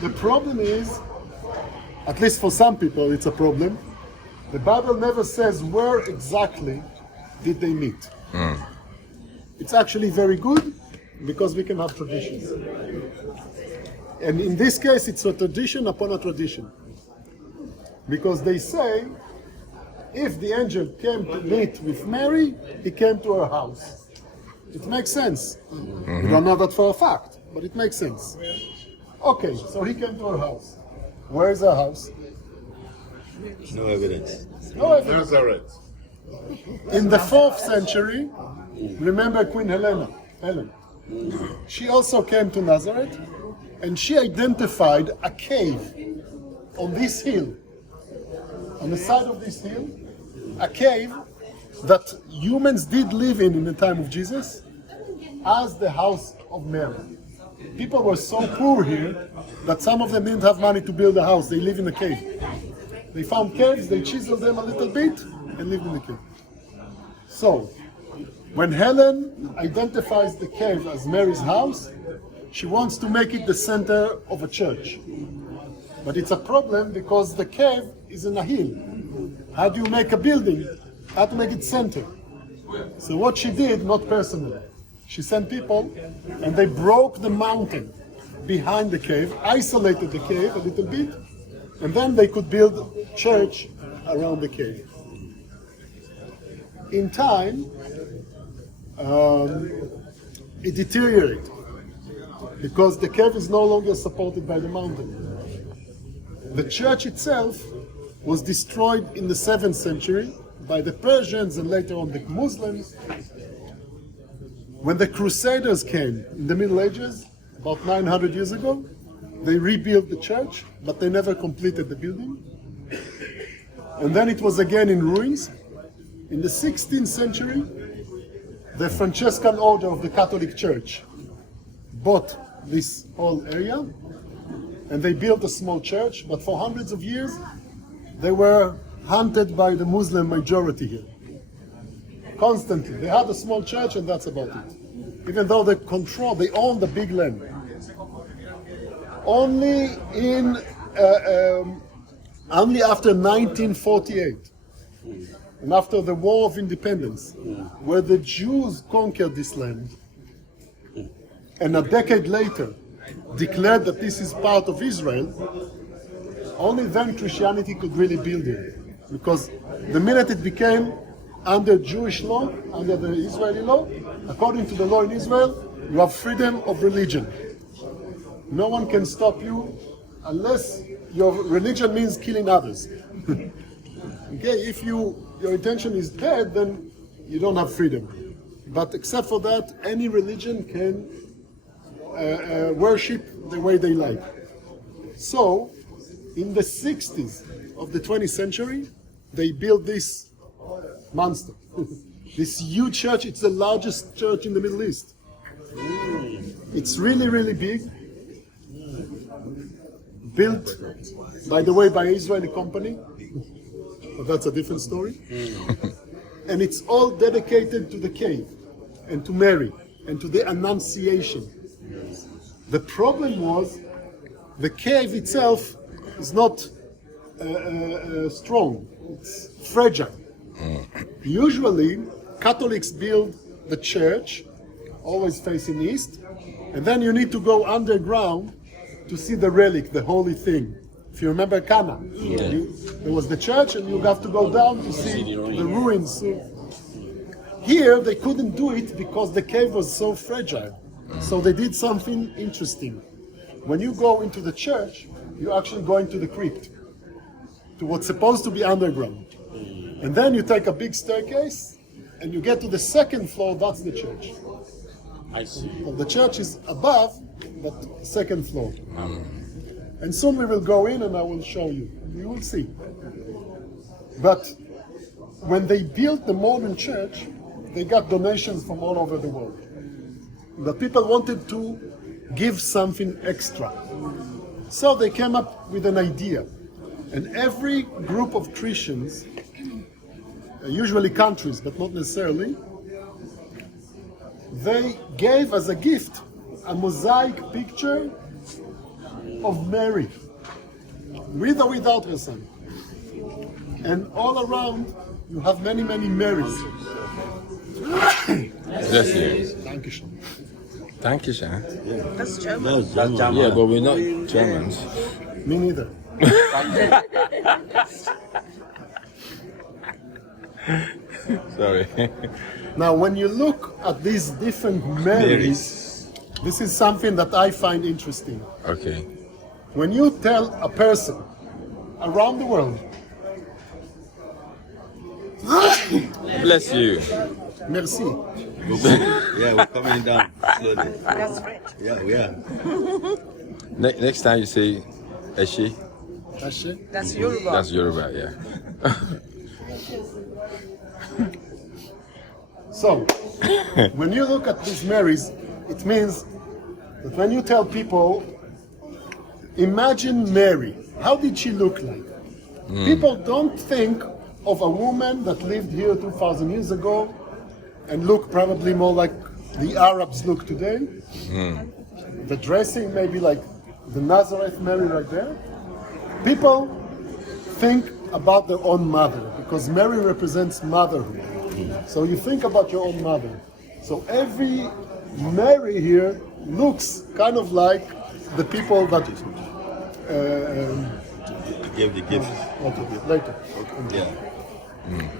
The problem is, at least for some people it's a problem, the Bible never says where exactly did they meet. It's actually very good because we can have traditions. And in this case it's a tradition upon a tradition. Because they say, if the angel came to meet with Mary, he came to her house. It makes sense. We don't know that for a fact, but it makes sense. Okay, so he came to her house. Where is her house? No evidence. No evidence. Nazareth. In the 4th century, remember Queen Helen. She also came to Nazareth, and she identified a cave on this hill, on the side of this hill, a cave that humans did live in the time of Jesus, as the house of Mary. People were so poor here that some of them didn't have money to build a house. They live in a cave. They found caves, they chiseled them a little bit, and lived in the cave. So, when Helen identifies the cave as Mary's house, she wants to make it the center of a church. But it's a problem because the cave is in a hill. How do you make a building? How to make it center? So what she did, not personally, she sent people and they broke the mountain behind the cave, isolated the cave a little bit, and then they could build church around the cave. In time, it deteriorated because the cave is no longer supported by the mountain. The church itself was destroyed in the 7th century by the Persians and later on the Muslims. When the Crusaders came in the Middle Ages, about 900 years ago, they rebuilt the church, but they never completed the building. And then it was again in ruins. In the 16th century, the Franciscan order of the Catholic Church bought this whole area, and they built a small church, but for hundreds of years, they were hunted by the Muslim majority here. Constantly. They had a small church and that's about it. Even though they own the big land. Only after 1948, and after the War of Independence, where the Jews conquered this land, and a decade later declared that this is part of Israel, only then Christianity could really build it. Because the minute it became under Jewish law, under the Israeli law, according to the law in Israel, you have freedom of religion. No one can stop you unless your religion means killing others. Okay, if your intention is bad, then you don't have freedom. But except for that, any religion can worship the way they like. So, in the 60s of the 20th century, they built this monster. This huge church. It's the largest church in the Middle East. It's really, really big. Built, by the way, by an Israeli company. But that's a different story. And it's all dedicated to the cave, and to Mary, and to the Annunciation. The problem was, the cave itself is not strong. It's fragile. Usually, Catholics build the church, always facing east, and then you need to go underground to see the relic, the holy thing. If you remember Cana, there was the church, and you have to go down to see the ruins. Here, they couldn't do it because the cave was so fragile. So they did something interesting. When you go into the church, you actually go into the crypt, to what's supposed to be underground. And then you take a big staircase, and you get to the 2nd floor, that's the church. I see. So the church is above, but 2nd floor. And soon we will go in and I will show you. You will see. But when they built the modern church, they got donations from all over the world. The people wanted to give something extra. So they came up with an idea. And every group of Christians, usually countries, but not necessarily, they gave as a gift a mosaic picture of Mary, with or without her son. And all around, you have many, many Marys. Bless you. Dankeschön. Dankeschön. That's German. That's German. Yeah, but we're not Germans. Me neither. Sorry. Now, when you look at these different Marys, this is something that I find interesting. Okay. When you tell a person around the world, Bless you. merci, Yeah, we're coming down slowly. That's French. Yeah, we are. Next time you say Eshi, Ashe, That's Yoruba. that's Yoruba, yeah. so when you look at these Marys, it means that when you tell people, imagine Mary, how did she look like? People don't think of a woman that lived here 2,000 years ago and look probably more like the Arabs look today. The dressing maybe like the Nazareth Mary right there. People think about their own mother because Mary represents motherhood. So you think about your own mother. So every Mary here looks kind of like the people that Give the gift. later. Yeah.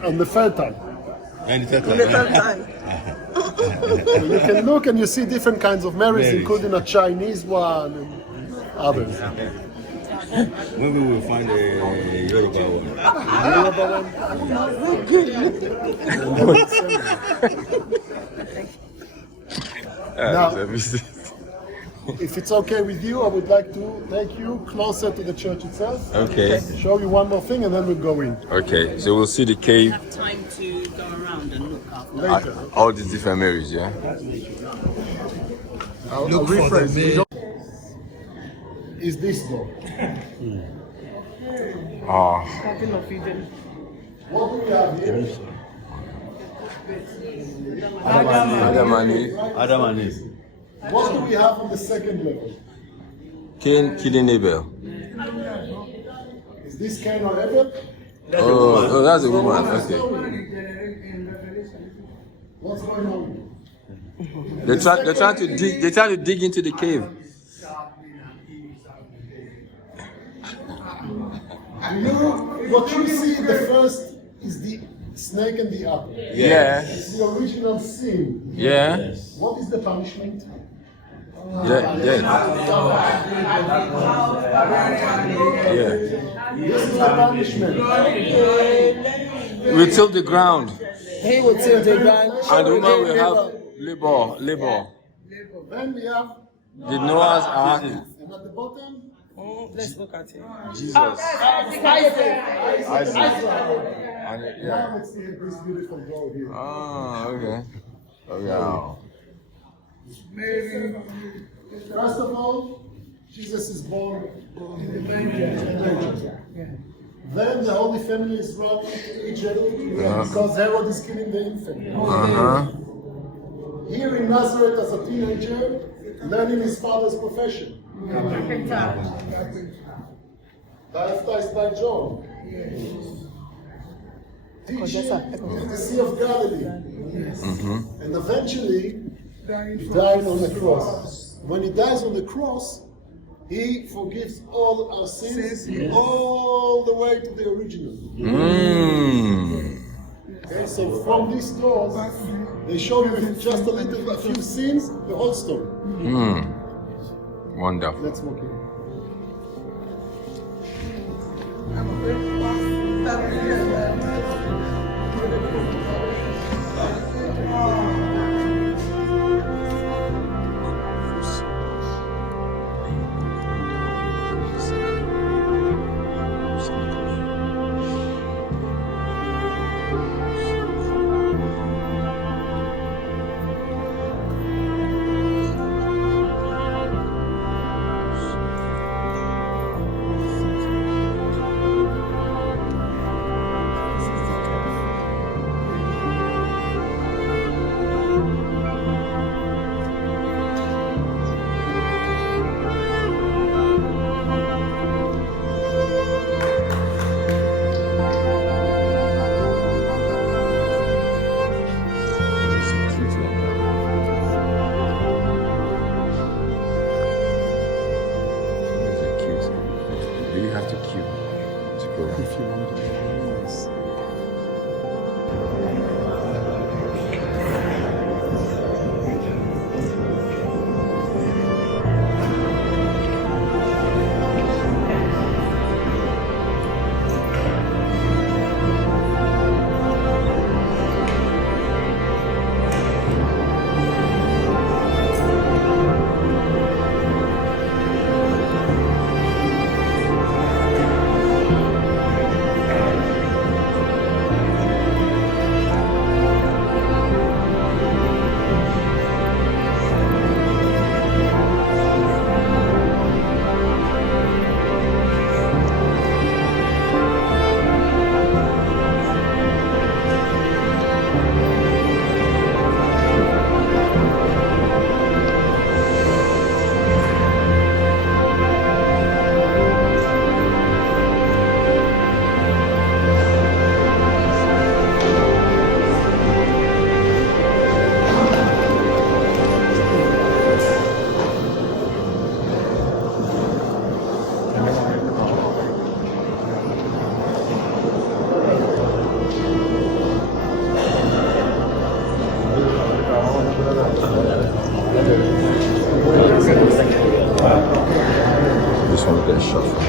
On the third time. And the The third time. So you can look and you see different kinds of Marys, Marys. including a Chinese one and others. Maybe we'll find a Yoruba one. Yoruba one. Now, if it's okay with you, I would like to take you closer to the church itself. Okay. Show you one more thing and then we'll go in Okay, so we'll see the cave, Have time to go around and look up. later. all these different Marys, yeah? I'll rephrase. We don't- Is this door? Oh, Garden of Eden. What do we have here? Adamani, Adam and Eve. What do we have on the second level? Cain killing Abel. Is this Cain or Abel? Oh, that's a woman, okay. What's going on? They're trying to dig into the cave. What you see the first is the snake and the apple. Yeah, It's the original sin. yeah, What is the punishment? yeah, yeah. Yeah. This is the punishment. We till the ground, He will till the ground. and the woman will have labor. Then we have, The Noah's Ark, and at the bottom, Let's look at it. Jesus, Isaac. and Now yeah. let's see this beautiful girl here. Oh, okay. Oh, yeah. First of all, Jesus is born in the manger. Then the Holy Family is brought to Egypt because Herod is killing the infant. Uh-huh. Here in Nazareth as a teenager, learning his father's profession. Baptized by John. Teaching in the Sea of Galilee. And eventually, he died on the cross. When he dies on the cross, he forgives all our sins all the way to the original. Okay, so from these doors, they show you with just a few scenes, the whole story. Wonderful. Let's walk in. Do you have to queue to go? If you want to. Yes. This one gets shuffled.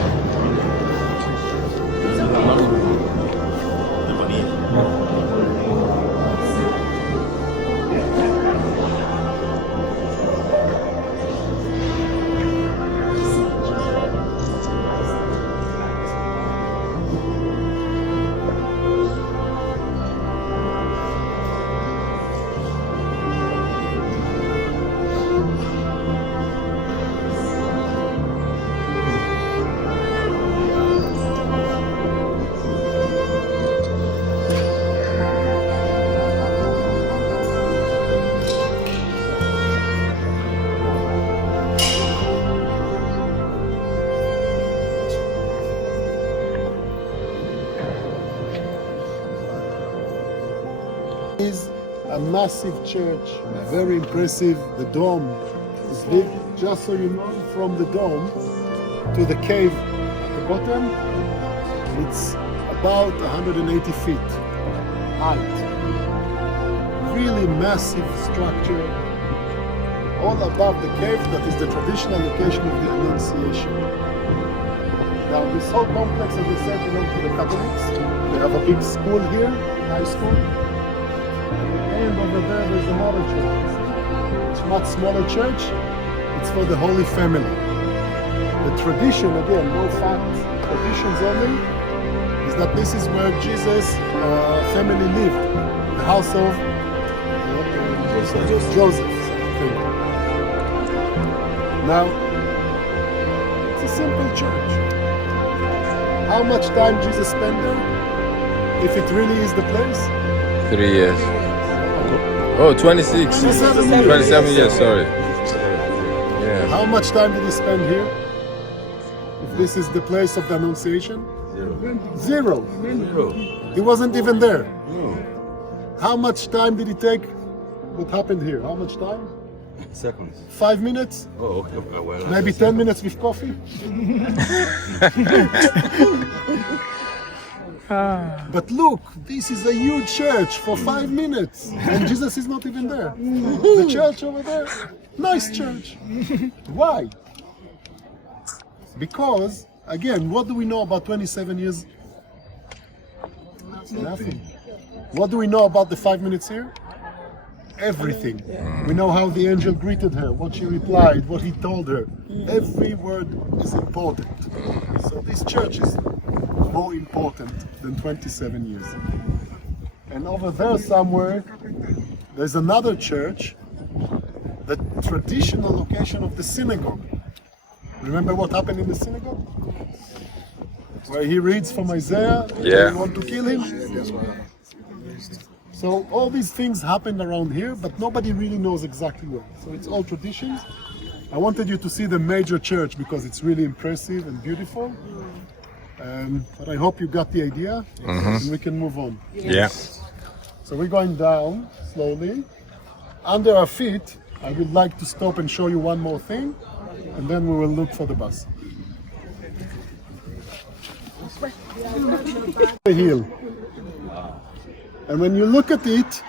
Is a massive church, very impressive. The dome is big. Just so you know, from the dome to the cave at the bottom, it's about 180 feet height. Really massive structure. All above the cave, that is the traditional location of the Annunciation. Now this whole complex, as I said, belongs to the Catholics. They have a big school here, high school. And over there, there's another church. It's a much smaller church. It's for the Holy Family. The tradition, again, no fact, traditions only, is that this is where Jesus' family lived. The house of Joseph. Now, it's a simple church. How much time Jesus spent there? If it really is the place? 3 years. Oh, 26. 27 years, sorry. Yeah. How much time did he spend here? If this is the place of the Annunciation? Zero. He wasn't even there. How much time did he take? What happened here? How much time? Seconds. 5 minutes? Oh, okay. Well, Maybe 10 minutes with coffee? But look, this is a huge church for 5 minutes, and Jesus is not even there. The church over there, nice church. Why? Because, again, what do we know about 27 years? Nothing. What do we know about the 5 minutes here? Everything. We know how the angel greeted her, what she replied, what he told her. Every word is important. So this church is more important than 27 years. And over there somewhere, there's another church, the traditional location of the synagogue. Remember what happened in the synagogue? Where he reads from Isaiah, Yeah. they want to kill him. So all these things happened around here, but nobody really knows exactly where. So it's all traditions. I wanted you to see the major church because it's really impressive and beautiful. But I hope you got the idea, and we can move on. Yeah. So we're going down slowly. Under our feet, I would like to stop and show you one more thing, and then we will look for the bus. The hill. And when you look at it,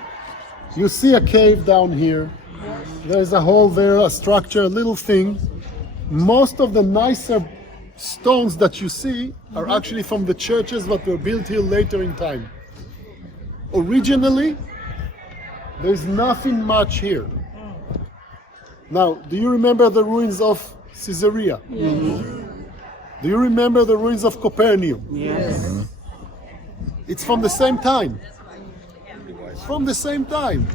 you see a cave down here. There's a hole there, a structure, a little thing. Most of the nicer stones that you see are actually from the churches that were built here later in time. Originally, there's nothing much here. Now, do you remember the ruins of Caesarea? Yes. Do you remember the ruins of Capernaum? Yes. It's from the same time. From the same time.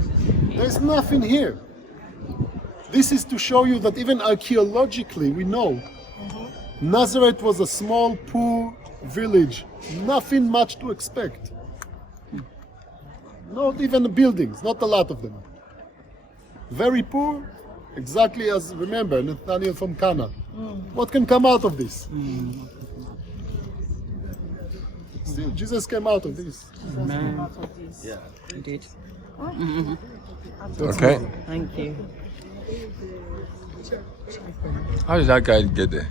There's nothing here. This is to show you that even archaeologically we know Nazareth was a small, poor village. Nothing much to expect. Not even the buildings, not a lot of them. Very poor, exactly as, remember, Nathaniel from Cana. What can come out of this? Still, Jesus came out of this. Amen. Yeah. Indeed. Okay. Thank you. How did that guy get there?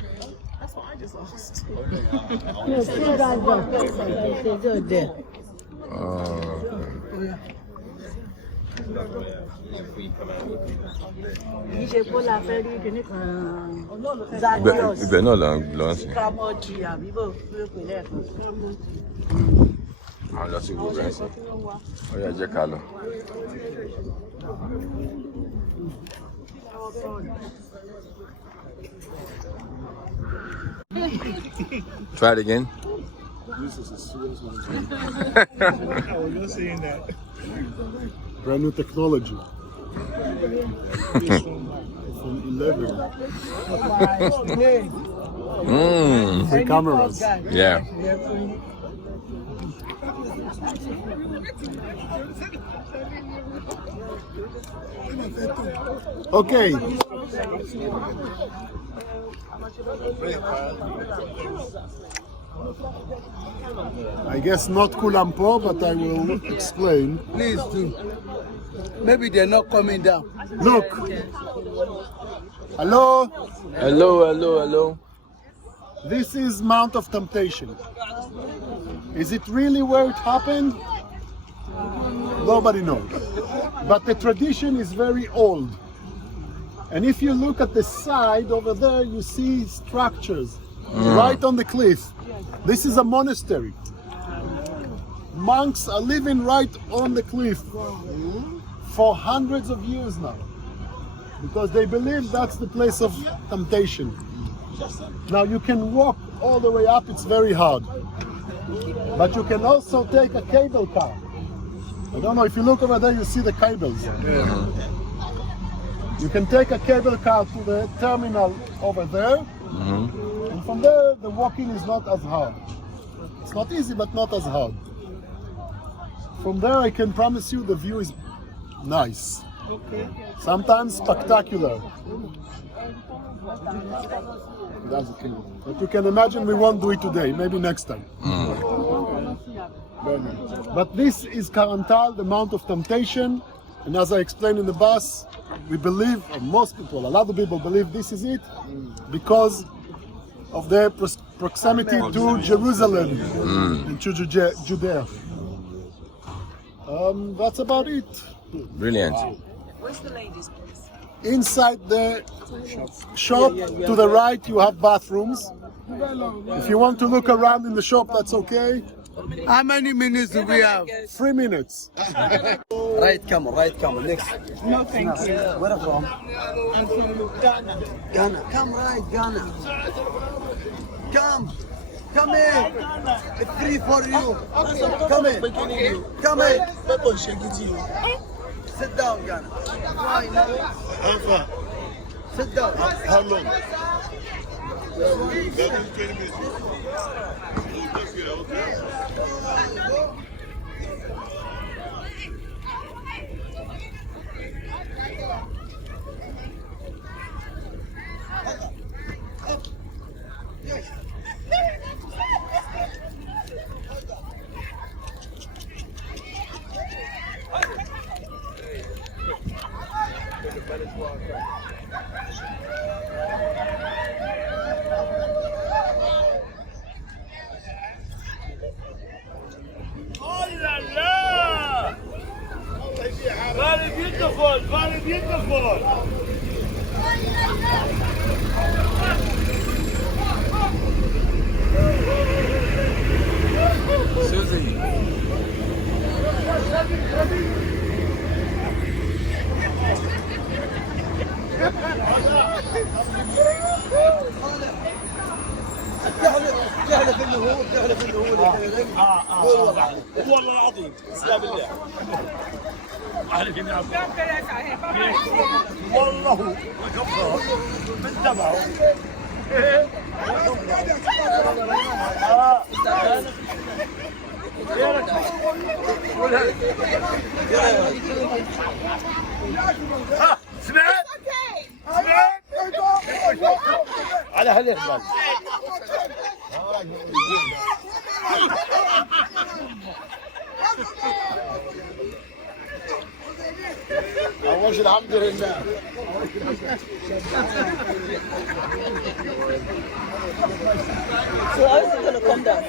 That's what I just asked. Ibẹ̀ náà lọ sí. Àwọn lọ sí gbogbo ẹ̀ sí. Ó yá jẹ́ ká lọ. Try it again. This is a serious one. Oh, you're saying that. Brand new technology. From 11. The cameras. Yeah. Okay. I guess not Kulampo, but I will explain. Please do. Maybe they're not coming down. Look. Hello. Hello. This is Mount of Temptation. Is it really where it happened? Nobody knows. But the tradition is very old. And if you look at the side over there, you see structures right on the cliff. This is a monastery. Monks are living right on the cliff for hundreds of years now, because they believe that's the place of temptation. Now you can walk all the way up, it's very hard. But you can also take a cable car. I don't know, if you look over there, you see the cables. You can take a cable car to the terminal over there, and from there the walking is not as hard. It's not easy, but not as hard. From there I can promise you the view is nice. Sometimes spectacular. But you can imagine we won't do it today, maybe next time. But this is Karantal, the Mount of Temptation, and as I explained in the bus, we believe, or most people, a lot of people believe this is it, because of their proximity to Jerusalem and to Judea. That's about it. Brilliant. Where's the ladies' place? Inside the shop to the right you have bathrooms. If you want to look around in the shop, that's okay. How many minutes do we have? 3 minutes. Right camera, next. No, thank you. Where from? I'm from Ghana. Ghana. Come right, Ghana. Come in. It's free for you. Come in. Come in. Sit down, Ghana. Sit down. How long? Susie. تحلف انه هو والله العظيم اسلام بالله احلف اني عبد والله هو من تبعه سمعت؟ على هاليك أول شيء الحمد لله. So how is it going to come down?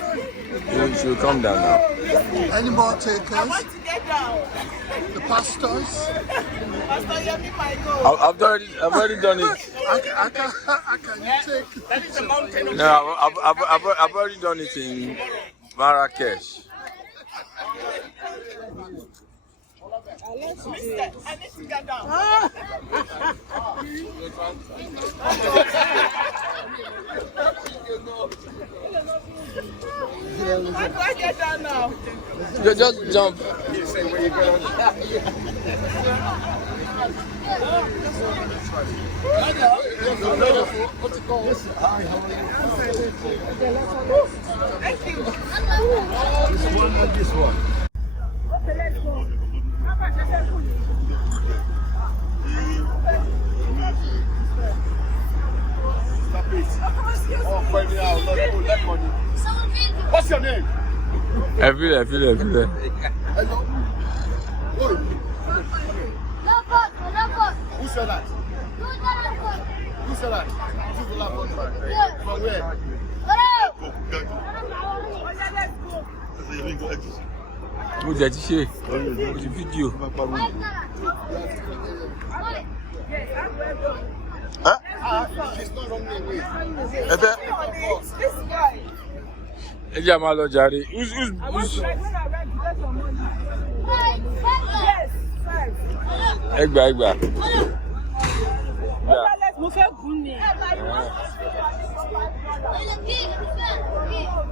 She will come down now. Any more takers? I want to get down. The pastors? Pastor, you be my goal. I've already done it. I can take. That is the mountain of No, I've already done it in Marrakesh. Listen, I need to get down. How do I get down now? Just jump. Thank you. this one and this one. Okay, let's go. How much is that for you? Stop it. Oh, find me out. Let money. What's your name? I feel it. Hello. Oi. Who said that? Who said that? Who's the last one? From where? Mo jẹ ti ṣe mo ti fídíò. She's not running away. This guy. Ẹ jẹ́ àmà lọ jàre. I want to like when I read get some money. Yes, 5. Ẹgbà. Let's move it.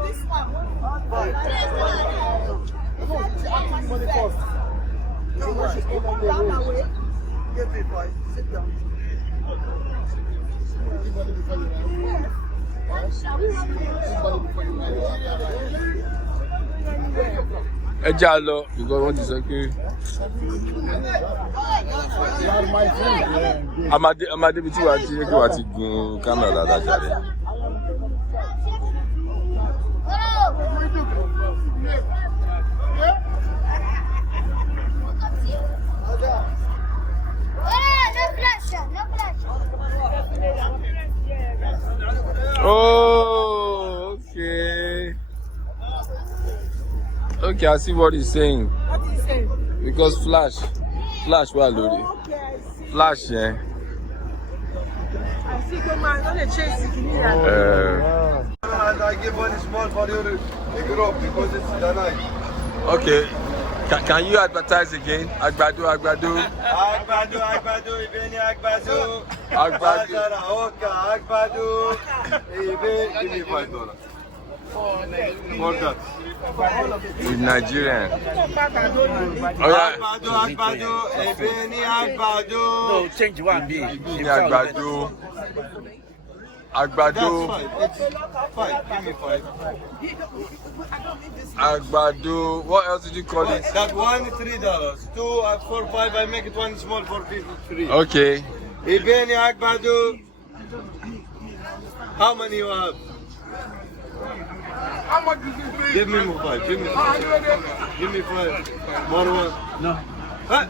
This one. Money cost. Down my way. Get me boy. Sit down. Ẹ jẹ́ à lọ because wọ́n ti sọ pé a máa débi tí wàá ti gun kámẹ́rà dáadáa jáde. Oh, okay. Okay, I see what he's saying. What did you say? Because flash wà lórí. Okay, I see. Flash, yeah. I see. Come on, don't chase it. And I give one small for you to grow because it's the night. Okay. Can you advertise again? Agbado. Agbado, Ibeni Agbado. Agbado. Agbado. Give me $5. For that. With Nigerian. Oh yeah. Agbado, Ibeni Agbado. No, change one B. Ibeni Agbado. That's fine. It's fine. Give me 5. Agbado. What else did you call it? That one $3. 2 for 5. I make it one small for 3. Okay. Ibeni Agbado. How many you have? Give me more 5. Give me 5. Give me 5. More one. No. Huh?